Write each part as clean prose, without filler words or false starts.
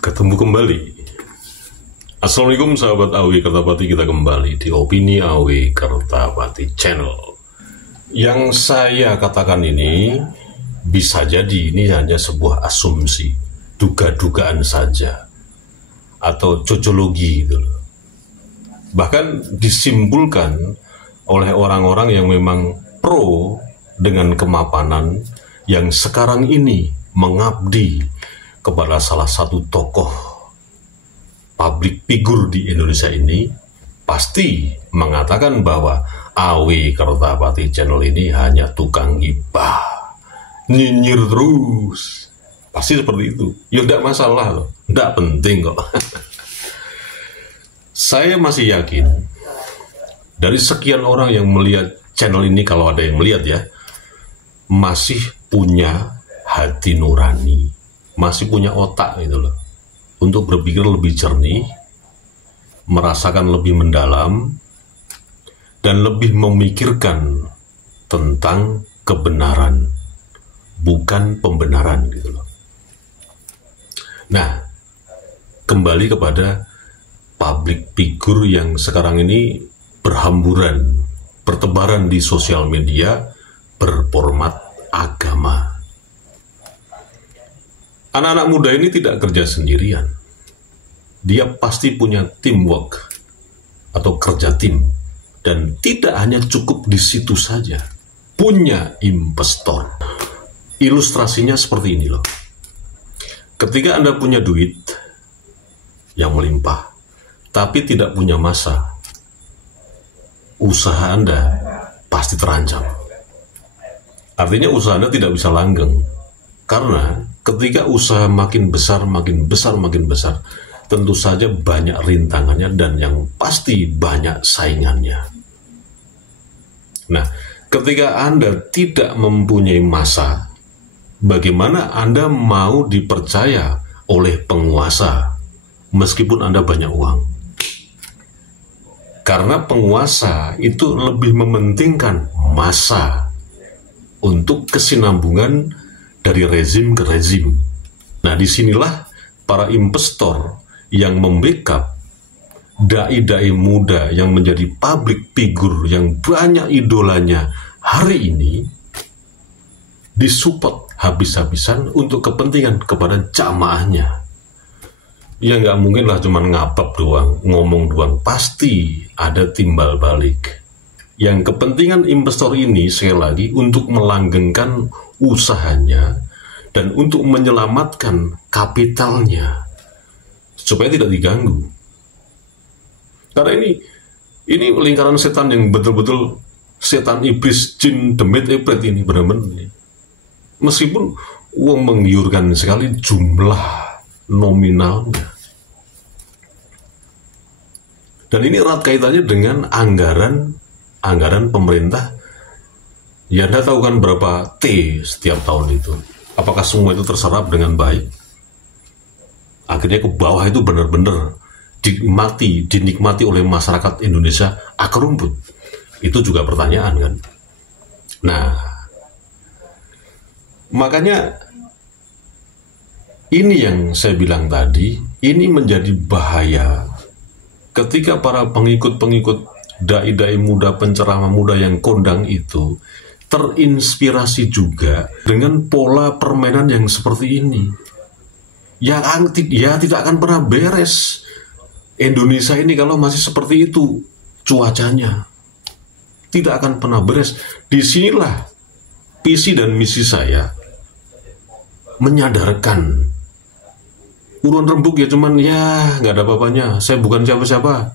Ketemu kembali. Assalamualaikum sahabat AW Kertapati, kita kembali di Opini AW Kertapati Channel. Yang saya katakan ini bisa jadi ini hanya sebuah asumsi, duga-dugaan saja, atau cocologi gitu loh. Bahkan disimpulkan oleh orang-orang yang memang pro dengan kemapanan yang sekarang ini mengabdi kepada salah satu tokoh public figure di Indonesia ini, pasti mengatakan bahwa AW Kertapati Channel ini hanya tukang gibah, nyinyir terus. Pasti seperti itu. Ya tidak masalah loh, tidak penting kok. Saya masih yakin dari sekian orang yang melihat channel ini, kalau ada yang melihat ya, masih punya hati nurani, masih punya otak gitu loh, untuk berpikir lebih jernih, merasakan lebih mendalam, dan lebih memikirkan tentang kebenaran, bukan pembenaran gitu loh. Nah, kembali kepada public figure yang sekarang ini berhamburan, bertebaran di sosial media, berformat agama. Anak-anak muda ini tidak kerja sendirian. Dia pasti punya teamwork atau kerja tim. Dan tidak hanya cukup di situ saja. Punya investor. Ilustrasinya seperti ini loh. Ketika Anda punya duit yang melimpah, tapi tidak punya masa, usaha Anda pasti terancam. Artinya usaha Anda tidak bisa langgeng. Karena ketika usaha makin besar, tentu saja banyak rintangannya dan yang pasti banyak saingannya. Nah, ketika Anda tidak mempunyai masa, bagaimana Anda mau dipercaya oleh penguasa meskipun Anda banyak uang? Karena penguasa itu lebih mementingkan masa untuk kesinambungan dari rezim ke rezim. Nah, disinilah para investor yang membackup dai-dai muda yang menjadi public figure yang banyak idolanya hari ini disupport habis-habisan untuk kepentingan kepada jamaahnya. Ya nggak mungkin lah cuma ngapap doang, ngomong doang, pasti ada timbal balik. Yang kepentingan investor ini sekali lagi untuk melanggengkan usahanya dan untuk menyelamatkan kapitalnya supaya tidak diganggu. Karena ini lingkaran setan yang betul-betul setan iblis jin demit iblis ini benar-benar. Meskipun uang menggiurkan sekali jumlah nominalnya. Dan ini erat kaitannya dengan anggaran pemerintah. Ya, Anda tahu kan berapa T setiap tahun itu? Apakah semua itu terserap dengan baik? Akhirnya ke bawah itu benar-benar dinikmati oleh masyarakat Indonesia akar rumput. Itu juga pertanyaan kan? Nah, makanya ini yang saya bilang tadi, ini menjadi bahaya ketika para pengikut-pengikut dai-dai muda, penceramah muda yang kondang itu terinspirasi juga dengan pola permainan yang seperti ini. Ya tidak akan pernah beres Indonesia ini kalau masih seperti itu cuacanya. Tidak akan pernah beres. Disinilah visi dan misi saya menyadarkan. Urun rembuk ya cuman ya nggak ada apa-apanya. Saya bukan siapa-siapa.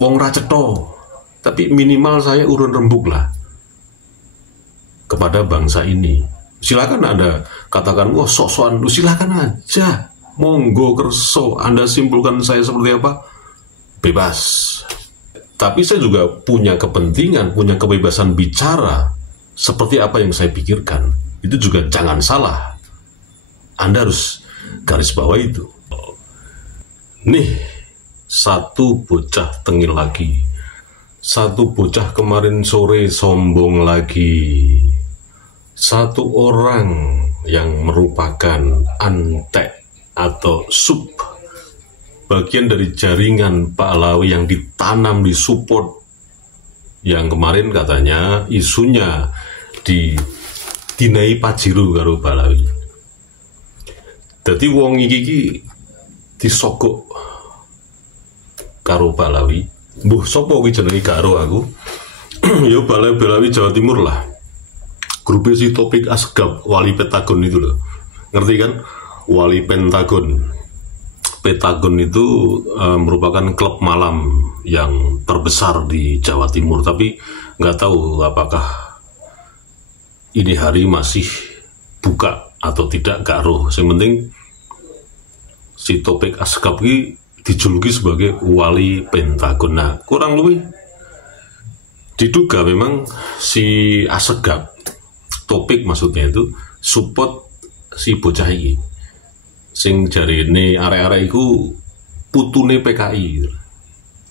Wong raceto. Tapi minimal saya urun rembuk lah kepada bangsa ini. Silakan Anda katakan, wah sok-sokan, silakan aja. Monggo kerso, Anda simpulkan saya seperti apa? Bebas. Tapi saya juga punya kepentingan, punya kebebasan bicara seperti apa yang saya pikirkan. Itu juga jangan salah. Anda harus garis bawah itu. Nih, satu bocah tengil lagi. Satu bocah kemarin sore sombong lagi. Satu orang yang merupakan antek atau sub, bagian dari jaringan Pak Alawi yang ditanam di support, yang kemarin katanya isunya dinai Pajero karo Pak Alawi. Dadi wong iki disogok karo Pak Alawi. Mbuh sapa kuwi jenenge karo aku? Ya Pak Alawi Jawa Timur lah. Grup si Topik Asgab, Wali Pentagon itu loh. Ngerti kan? Wali Pentagon. Pentagon itu merupakan klub malam yang terbesar di Jawa Timur, tapi nggak tahu apakah ini hari masih buka atau tidak, gak roh. Yang penting si Topik Asgab ini dijuluki sebagai Wali Pentagon. Nah, kurang lebih diduga memang si Asgab, Topik maksudnya itu, support si bocah ini. Sing jarine arek-arek iku putune PKI.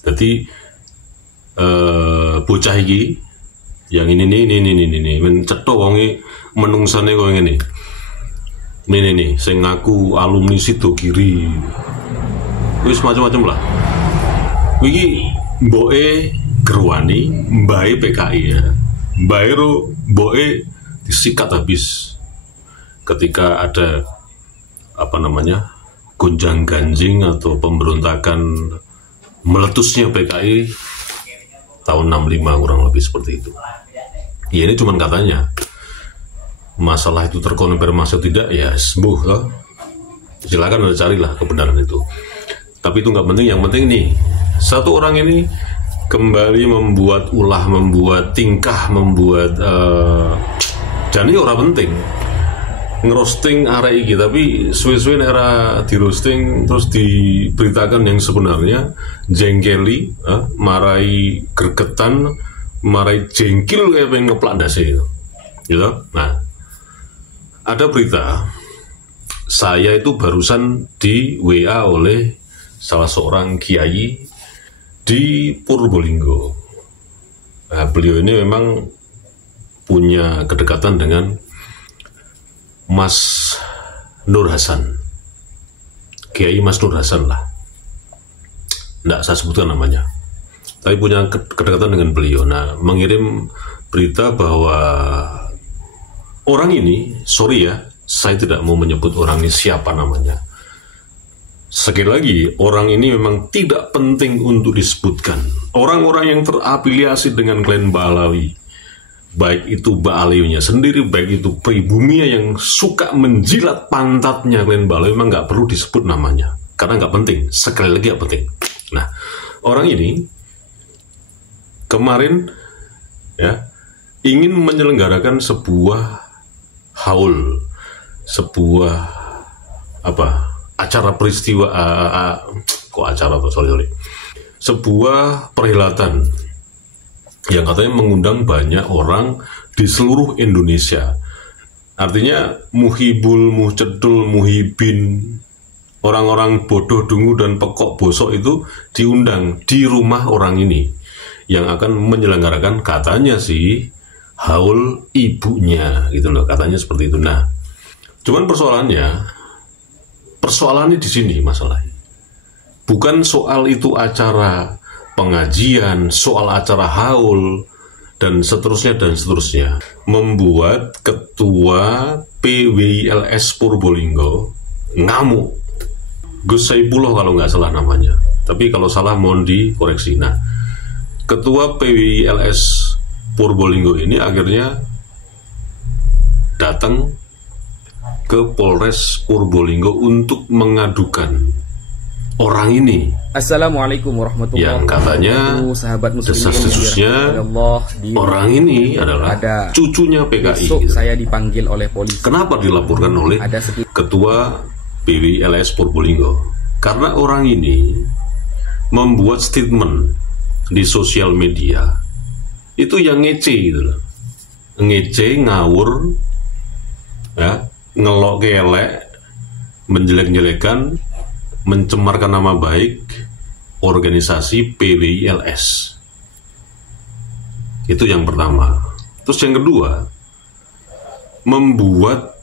Jadi bocah iki yang ini men cetha wonge menungsane koyo ngene. Nih sing ngaku alumni Sido Kiri. Wis macam-macam lah. Iki mboke gerwani, mbae PKI ya. Mboke disikat habis ketika ada gonjang ganjing atau pemberontakan meletusnya PKI tahun 65 kurang lebih seperti itu. Ya ini cuman katanya, masalah itu terkonfirmasi atau tidak ya sembuh loh. Silakan Anda carilah kebenaran itu. Tapi itu nggak penting. Yang penting nih, satu orang ini kembali membuat ulah, membuat tingkah, membuat dan ini orang penting ngerosting arek iki, tapi suwe-suwe era di roasting terus diberitakan yang sebenarnya, jengkeli, marai gregetan, marai jengkil kayak pengen ngeplak dasi gitu. Nah, ada berita saya itu barusan di WA oleh salah seorang kiai di Purbolinggo. Nah, beliau ini memang punya kedekatan dengan Mas Nur Hasan, Kiai Mas Nur Hasan lah, nggak saya sebutkan namanya, tapi punya kedekatan dengan beliau. Nah, mengirim berita bahwa orang ini, sorry ya, saya tidak mau menyebut orang ini siapa namanya. Sekali lagi, orang ini memang tidak penting untuk disebutkan. Orang-orang yang terafiliasi dengan klan Balawi, baik itu Ba'aliunya sendiri, baik itu pribumia yang suka menjilat pantatnya kalian Ba'aliu, memang nggak perlu disebut namanya karena nggak penting. Sekali lagi nggak penting. Nah, orang ini kemarin ya ingin menyelenggarakan sebuah haul, sebuah acara peristiwa sebuah perhelatan yang katanya mengundang banyak orang di seluruh Indonesia. Artinya muhibul, muhcedul, muhibin, orang-orang bodoh, dungu, dan pekok bosok itu diundang di rumah orang ini yang akan menyelenggarakan katanya sih haul ibunya gitu loh, katanya seperti itu. Nah, cuman persoalannya di sini masalahnya. Bukan soal itu acara pengajian, soal acara haul, dan seterusnya. Membuat ketua PWILS Purbolinggo ngamuk. Gus Saipullah kalau nggak salah namanya. Tapi kalau salah mohon dikoreksi. Nah, ketua PWILS Purbolinggo ini akhirnya datang ke Polres Purbolinggo untuk mengadukan orang ini. Assalamualaikum warahmatullahi yang katanya sahabat muslimin desas-desusnya orang ini adalah cucunya PKI. Besok saya dipanggil oleh polisi. Kenapa dilaporkan oleh ketua PWILS Purbolinggo? Karena orang ini membuat statement di sosial media itu yang ngece gitu loh. Ngece, ngawur, ya, ngelok kelek, menjelek-jelekan, mencemarkan nama baik organisasi PWILS. Itu yang pertama. Terus yang kedua, membuat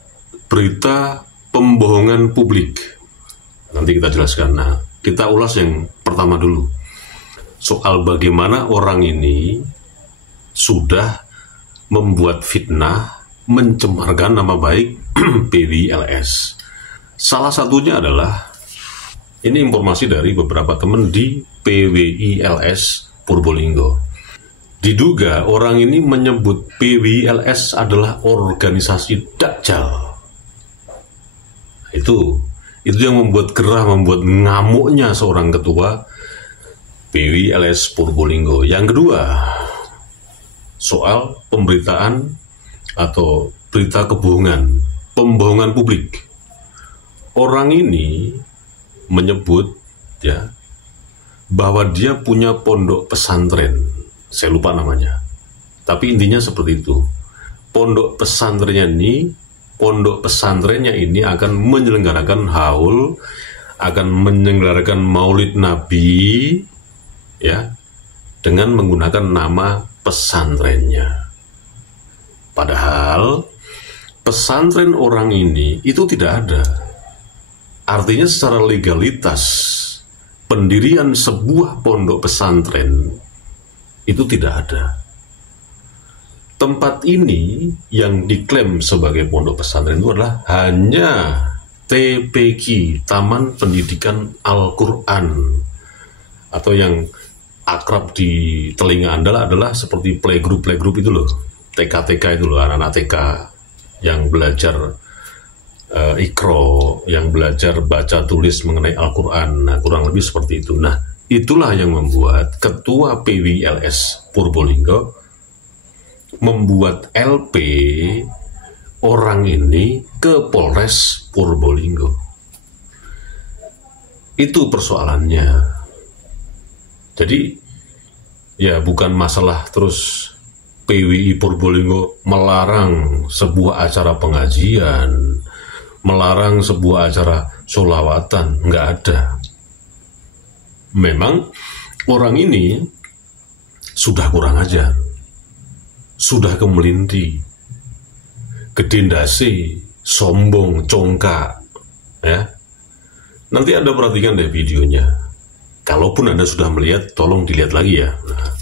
berita pembohongan publik. Nanti kita jelaskan. Nah, kita ulas yang pertama dulu. Soal bagaimana orang ini sudah membuat fitnah, mencemarkan nama baik PWILS. Salah satunya adalah, ini informasi dari beberapa teman di PWILS Purbolinggo. Diduga orang ini menyebut PWILS adalah organisasi Dajjal. Itu yang membuat gerah, membuat ngamuknya seorang ketua PWILS Purbolinggo. Yang kedua, soal pemberitaan atau berita kebohongan, pembohongan publik. Orang ini menyebut ya bahwa dia punya pondok pesantren, saya lupa namanya, tapi intinya seperti itu. Pondok pesantrennya ini akan menyelenggarakan haul, akan menyelenggarakan Maulid Nabi ya dengan menggunakan nama pesantrennya. Padahal pesantren orang ini itu tidak ada. Artinya secara legalitas pendirian sebuah pondok pesantren itu tidak ada. Tempat ini yang diklaim sebagai pondok pesantren itu adalah hanya TPQ, Taman Pendidikan Al-Quran, atau yang akrab di telinga Anda adalah seperti playgroup itu loh, TK itu loh, anak-anak TK yang belajar Iqra, yang belajar baca tulis mengenai Al-Quran. Nah, kurang lebih seperti itu. Nah, itulah yang membuat Ketua PWILS Purbolinggo membuat LP orang ini ke Polres Purbolinggo. Itu persoalannya. Jadi ya bukan masalah terus PWI Purbolinggo melarang sebuah acara pengajian, melarang sebuah acara sholawatan, nggak ada. Memang orang ini sudah kurang ajar, sudah kemelinti, gedendasi, sombong, congkak, ya. Nanti Anda perhatikan deh videonya. Kalaupun Anda sudah melihat, tolong dilihat lagi ya. Nah,